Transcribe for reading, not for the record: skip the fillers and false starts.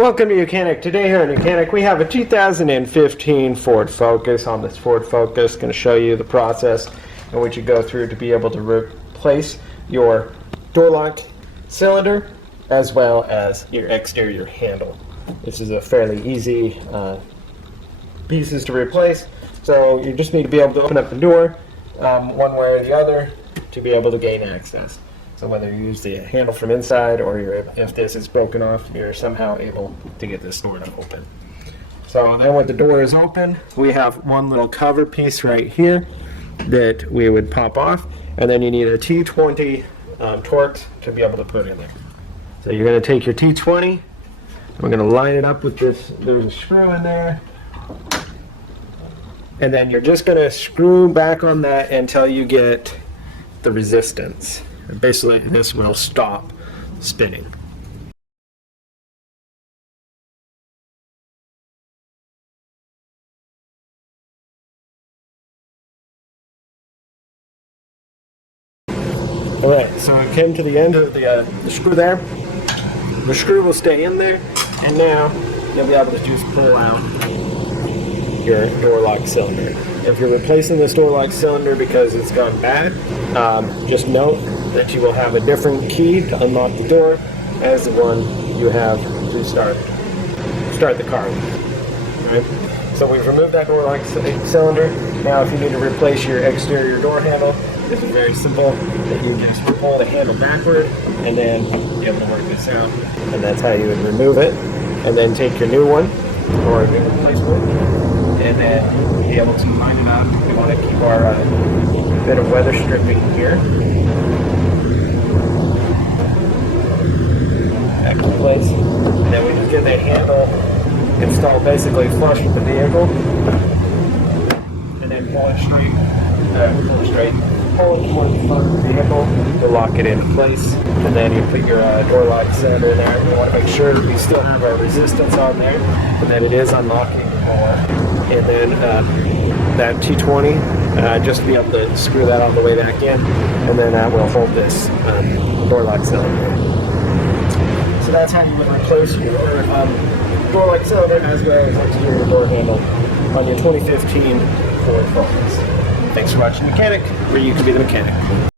Welcome to YOUCANIC. Today here in YOUCANIC we have a 2015 Ford Focus. On this Ford Focus, going to show you the process in which you go through to be able to replace your door lock cylinder as well as your exterior handle. This is a fairly easy pieces to replace, so you just need to be able to open up the door one way or the other to be able to gain access. So whether you use the handle from inside or if this is broken off, you're somehow able to get this door to open. So then when the door is open, we have one little cover piece right here that we would pop off, and then you need a T20 Torx to be able to put in there. So you're going to take your T20, we're going to line it up with this, there's a screw in there, and then you're just going to screw back on that until you get the resistance. And basically this will stop spinning. Alright, so it came to the end of the screw there. The screw will stay in there, and now you'll be able to just pull out your door lock cylinder. If you're replacing this door lock cylinder because it's gone bad, just note that you will have a different key to unlock the door as the one you have to start the car with. Right? So we've removed that door lock cylinder. Now if you need to replace your exterior door handle, this is very simple. That you just pull the handle backward and then be able to work this out. And that's how you would remove it. And then take your new one or a new replacement and then be able to line it up. We want to keep our bit of weather stripping here. Back in place. And then we just get that handle installed basically flush with the vehicle. And then pull it straight. Pull it towards the front of the vehicle to lock it into place. And then you put your door lock cylinder in there. We want to make sure that we still have our resistance on there and that it is unlocking more. And then that T20, just to be able to screw that all the way back in, and then that will hold this door lock cylinder. So that's how you would replace your door lock cylinder as well as exterior door handle on your 2015 Ford Focus. Thanks for watching YOUCANIC, where you can be the mechanic.